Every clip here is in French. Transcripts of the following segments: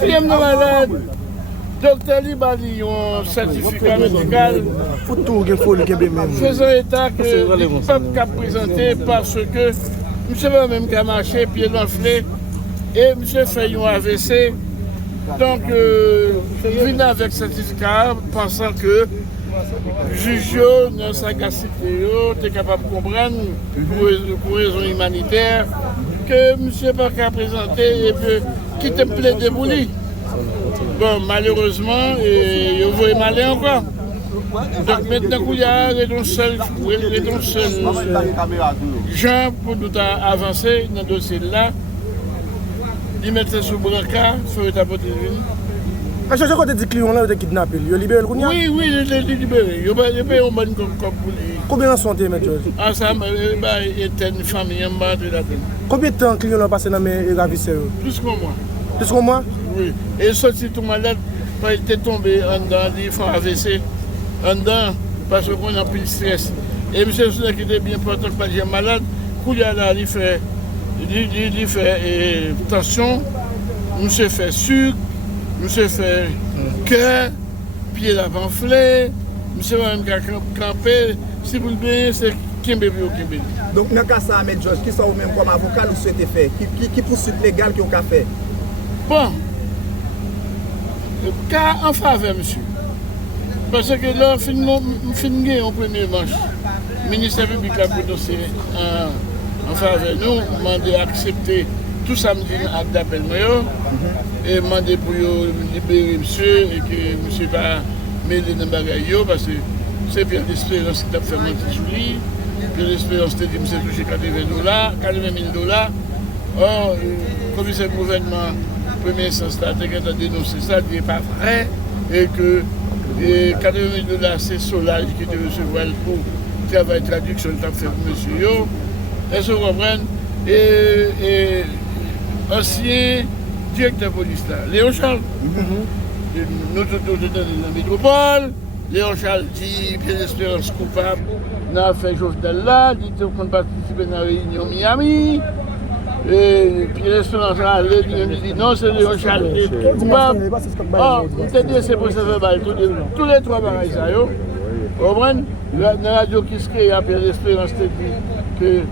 Client malade. Docteur Libali, un certificat médical. Faut tout qu'il faut le Québec même. Faisant état que le peuple qu'a présenté parce que monsieur va même qu'à marcher, pied enflé, et monsieur fait un AVC. Donc, il vient avec certificat pensant que le juge, dans sa sagacité, est capable de comprendre pour raison humanitaire que monsieur pas qu'à présenter et que qui te plaît de lui. Bon, malheureusement, il voit mal encore. Donc maintenant qu'il y a un seul gens pour nous avancer dans ce dossier-là, ils mettent ça sous brancard, sur ta porte de ville. Mais je crois que tu dis que les clients là ont été kidnappés. Ils ont libéré le Kounia? Oui, ils ont libéré. Ils ont payé un bon comme pour lui. Combien de santé, M. George? Ah, ça, il était une famille en bas de la tête. Combien de temps les clients ont passé dans mes ravisseurs? Plus qu'un mois. Plus qu'un mois? Oui. Et sorti tout malade, il était tombé en dedans, il faut AVC. En dedans, parce qu'on a plus de stress. Et M. Soudan qui était bien portant, pas dire malade, Koulia là, il fait tension, monsieur fait sucre, monsieur fait cœur, pied l'avant-flé, monsieur va même camper, si vous le bien, c'est Kimbe ou Kimbe. Donc, dans le cas ça, M. George, qui sont vous-même comme avocat, vous souhaitez faire? Qui poursuite légale qui ont fait? Bon, cas en faveur, monsieur. Parce que là, fin en premier manche, le ministère public a prononcé en faveur nous, demandé d'accepter tout samedi acte d'appel et demandé pour libérer monsieur et que monsieur va mêler dans les bagailles parce que c'est Pierre d'Espérance qui a fait mentir sur lui. Pierre d'Espérance a dit que monsieur touché $80 000. Or, le commissaire gouvernement, premier instance, a dénoncé ça, il n'est pas vrai et que $80 000 c'est Solage qui te recevoir pour travail traduction que fait monsieur yo. Est-ce que vous comprenez? Et ancien directeur de police là, Léon Charles. Nous tous dans la métropole. Léon Charles dit Pierre d'Espérance coupable dans l'affaire Jovenel là, dit qu'on participe à la réunion Miami. Et puis l'espérance a dit non, c'est Léon Charles qui est coupable. Oh, on dit c'est pour se faire tous les trois bagages ça yo. Vous comprenez? La radio qui se crée après l'espérance te dit que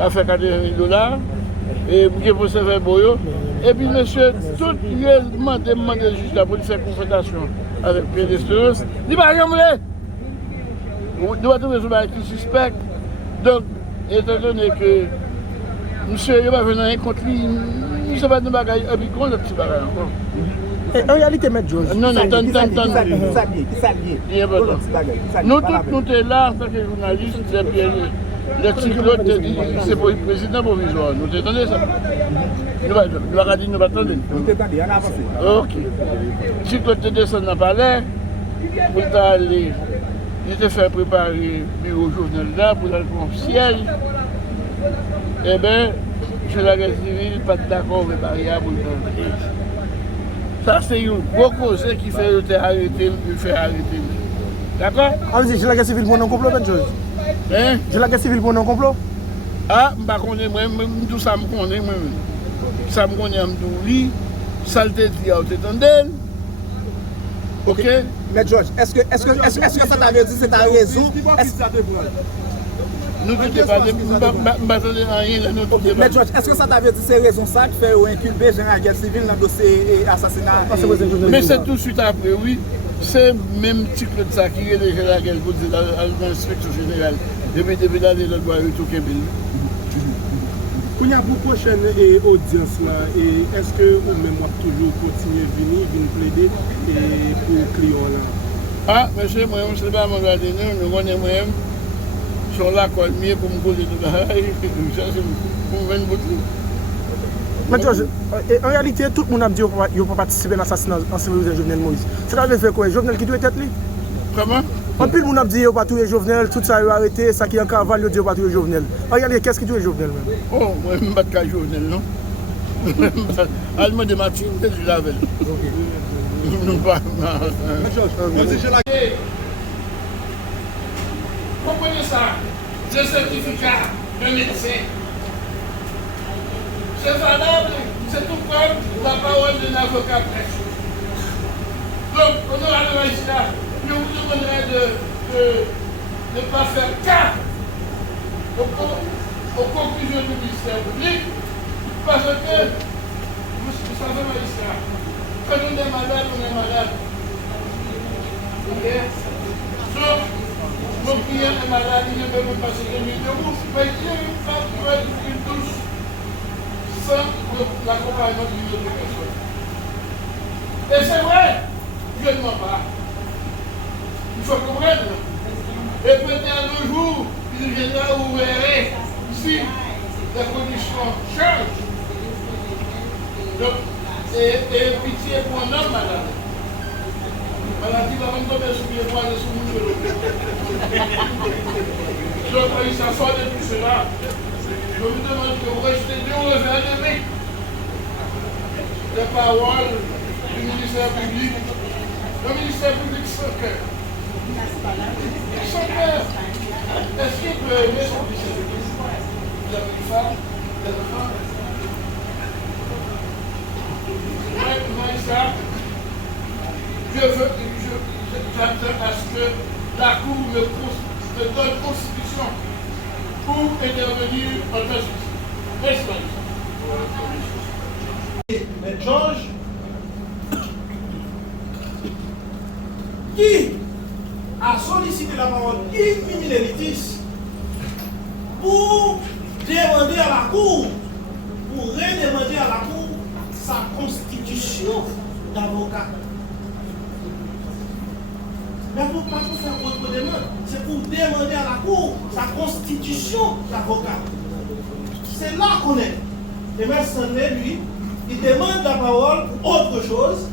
a fait $80 000 et pour se faire boyo. Et puis monsieur, tout le monde demande juste là pour faire confrontation avec Pierre d'Espérance. Il va rien voulu. Nous devons trouver ce qui suspect. Donc, étant donné que monsieur il va venir contre lui, il ne sait pas de bagaille, et puis qu'on a petit bagaille encore. En réalité, M. George. Non, attends. Qui s'allie? Nous tous, nous sommes là en tant que journalistes, le petit Claude te dit c'est pour le président provisoire. Nous t'attendons ça. Nous va dire nous va attendre. Nous t'attendons, on a avancé. Ok. Si Claude te descend dans le palais, pour aller, il te fait préparer le bureau journal là pour aller pour le siège. Eh bien, je la guerre civile, pas d'accord avec Maria pour le faire. Ça, c'est une grosse cause qui fait le faire arrêter. D'accord? Ah, vous dites, je la guerre civile pour un complot, M. George? Hein? Je la guerre civile pour un complot? Ah, je ne connais pas, tout ça me connaît. Ça me connaît, ça le dit, t'entends? Ok? Mais George, est-ce que ça t'avait dit c'est ta raison? Nous ne sommes pas rien, nous ne Mais George, est-ce que ça t'avait dit c'est raison ça qui fait inculper Jean guerre civile dans le dossier assassinat? Mais c'est tout de suite après, oui. C'est même petit Claude ça qui est déjà la guerre pour l'inspection générale. Depuis l'année de loi tout Québec. Il y a pour prochaine audience là, et est-ce que vous-même toujours continuer à venir plaider pour clients là? Ah, monsieur, moi, je ne sais pas, nous connaissons sur la colmier pour me poser tout ça, pour me vendre beaucoup. Mais George, en réalité, tout le monde a dit qu'il ne peut pas participer à l'assassinat en civil de Jovenel Moïse. C'est là que fait quoi? Jovenel qui doit être lui? Comment? En plus, le monde a dit qu'il ne peut pas tuer Jovenel, tout ça a arrêté, ça qui est en cavale, il ne peut pas tuer Jovenel. En réalité, qu'est-ce qui tue Jovenel même? Oh, moi, je ne vais pas tuer Jovenel, non? Allemand de Martine, je l'avais. Non, pas. Comprenez ça, ce certificat de médecin, c'est valable C'est tout comme la parole d'un avocat prêche. Donc, honorable magistrat, je vous demanderai de ne pas faire cas aux conclusions du ministère public, parce que, vous savez, magistrat, quand on est malade, on est malade. Ok? Donc, mon client est malade, il ne peut pas passer 2 minutes de bourse, mais il ne peut pas trouver une douche sans l'accompagnement d'une autre personne. Et c'est vrai, je ne mens pas. Il faut comprendre. Et peut-être un jour, il viendra, vous verrez, si les conditions changent. Donc, et pitié pour un homme malade. Maladie va même tomber sur les bras et sur mon genou. Donc, il s'affole de tout cela. Je vous demande que vous rejetez du revers de lui les paroles du ministère public. Le ministère public sans cœur. Sans cœur. Est-ce qu'il peut aimer son ministère public? Vous avez une femme? Vous avez une femme? Magistrat, j'attends à ce que la Cour me donne constitution pour intervenir en justice. Merci, Mais Georges, qui a sollicité la parole in militis pour demander à la Cour, pour redemander à la Cour sa constitution d'avocat. Mais pour pas pour faire autre demande, c'est pour demander à la Cour sa constitution d'avocat. C'est là qu'on est. Et M. Stanley, lui, il demande la parole pour autre chose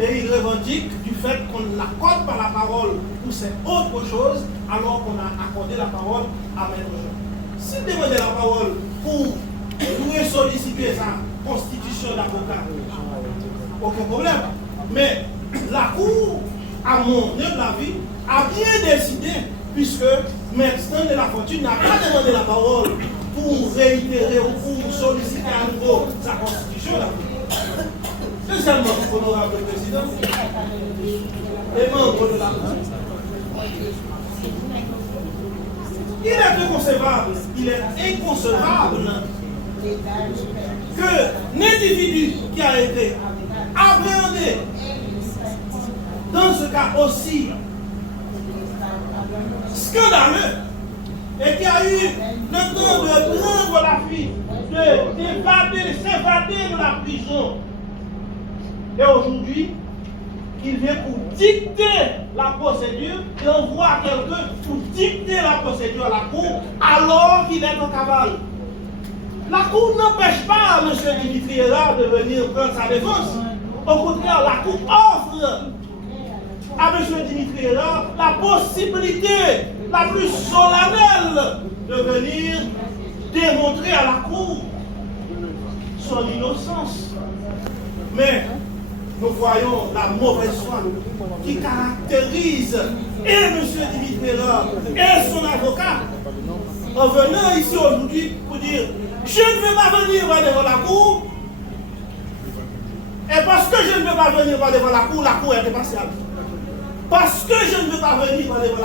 et il revendique du fait qu'on l'accorde par la parole pour cette autre chose alors qu'on a accordé la parole à M. Jean. S'il demandait la parole pour solliciter sa constitution d'avocat, aucun problème. Mais la Cour, à mon avis, a bien décidé, puisque M. Stanley Lafortune n'a pas demandé la parole pour réitérer ou pour solliciter à nouveau sa constitution d'avocat. Deuxièmement, honorable président, les membres de la Cour, il est inconcevable que l'individu qui a été appréhendé dans ce cas aussi scandaleux et qui a eu le temps de prendre la fuite, de s'évader de la prison, et aujourd'hui, il vient pour dicter la procédure et envoie quelqu'un pour dicter la procédure à la Cour alors qu'il est en cavale. La Cour n'empêche pas M. Dimitrieva de venir prendre sa défense. Au contraire, la Cour offre à M. Dimitrieva la possibilité la plus solennelle de venir démontrer à la Cour son innocence. Mais nous voyons la mauvaise foi qui caractérise et M. Dimitrieva et son avocat en venant ici aujourd'hui pour dire je ne vais pas venir devant la Cour et parce que je ne vais pas venir devant la Cour est impartiale. Parce que je ne veux pas venir devant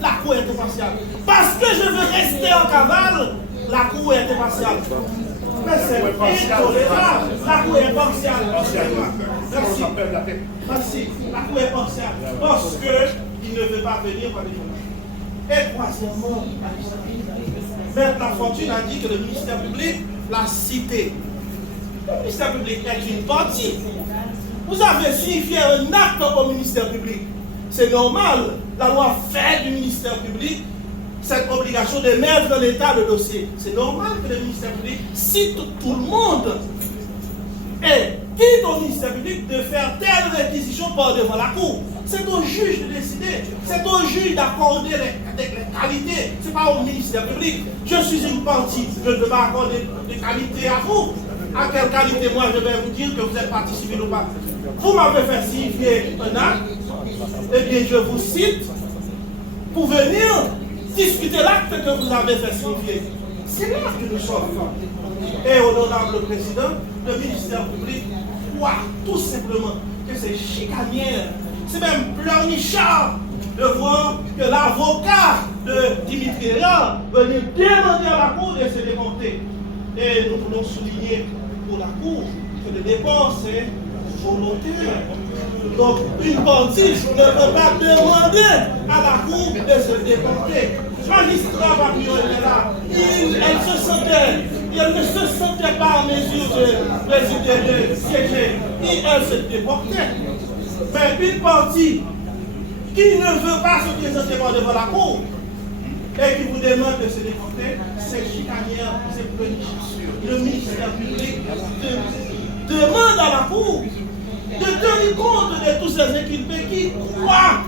la Cour est impartiale. Parce que je veux rester en cavale, la Cour est impartiale. Mais c'est intolérable. La Cour est partiale. Merci. Merci. La Cour est partiale. Parce qu'il ne veut pas venir devant la Cour. Et troisièmement, M. Lafortune a dit que le ministère public l'a cité. Le ministère public est une partie. Vous avez signifié un acte au ministère public. C'est normal. La loi fait du ministère public cette obligation de mettre dans l'état le dossier. C'est normal que le ministère public cite tout le monde et quitte au ministère public de faire telle réquisition par devant la Cour. C'est au juge de décider. C'est au juge d'accorder les qualités. Ce n'est pas au ministère public. Je suis une partie. Je ne peux pas accorder des qualités à vous. À quelle qualité, moi, je vais vous dire que vous êtes partie civile ou pas. Vous m'avez fait signifier un acte. Eh bien, je vous cite pour venir discuter l'acte que vous avez fait signifier. C'est là que nous sommes. et honorable président, le ministère public croit tout simplement que c'est chicanière, c'est même pleurnichard de voir que l'avocat de Dimitri Réal venir demander à la Cour de se démonter. Et nous voulons souligner pour la Cour que les dépenses est volontaire. Donc, une partie ne peut pas demander à la Cour de se déporter. Magistrat Papillon était là. Elle ne se sentait pas en mesure de présider, de siéger. Et elle se déportait. Mais une partie qui ne veut pas se présenter devant la Cour et qui vous demande de se déporter, c'est chicanière, c'est pernicieux. Le ministère public demande à la Cour de tenir compte de tous ces inculpés qui croient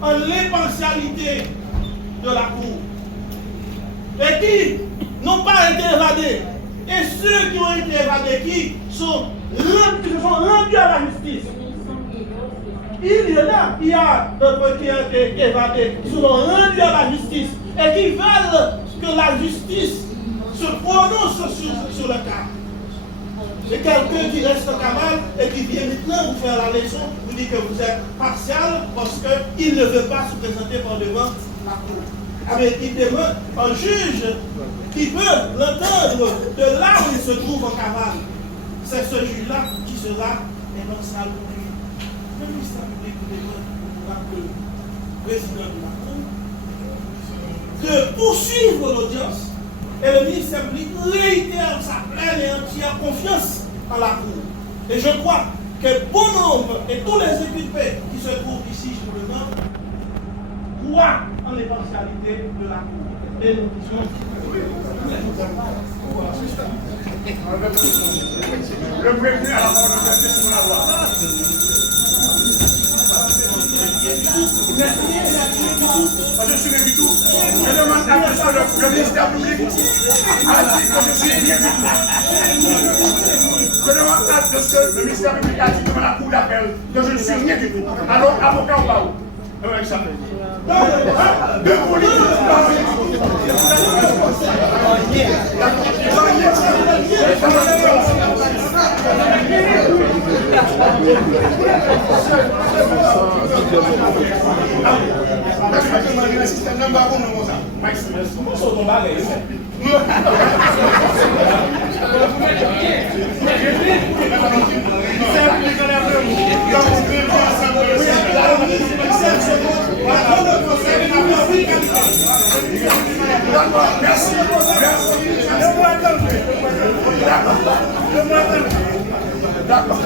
en l'impartialité de la Cour et qui n'ont pas été évadés. Et ceux qui ont été évadés, qui sont rendus à la justice. Il y en a qui ont été évadés, qui sont rendus à la justice et qui veulent que la justice se prononce sur le cas. Et quelqu'un qui reste en cavale et qui vient maintenant vous faire la leçon, vous dit que vous êtes partial parce qu'il ne veut pas se présenter par devant la Cour. Mais il demande un juge qui peut l'entendre de là où il se trouve en cavale. C'est ce juge-là qui sera énoncé pour lui. Le ministère public demande le président de la Cour de poursuivre l'audience. Et le ministère public réitère sa pleine et entière confiance en la Cour. Et je crois que bon nombre et tous les inculpés qui se trouvent ici sur le banc croient en l'impartialité de la Cour. Et nous disons le prévenu à la mort de question la voix. Je suis rien du tout. Je demande à ce que le ministère public a dit que je suis rien du tout. Je demande à ce que le ministère public a dit devant la cour d'appel que je ne suis rien du tout. Alors, avocat ou pas où? De politique. Le système n'a pas bon dans ça. Moi, je suis ton bagage. D'accord, merci. D'accord. D'accord.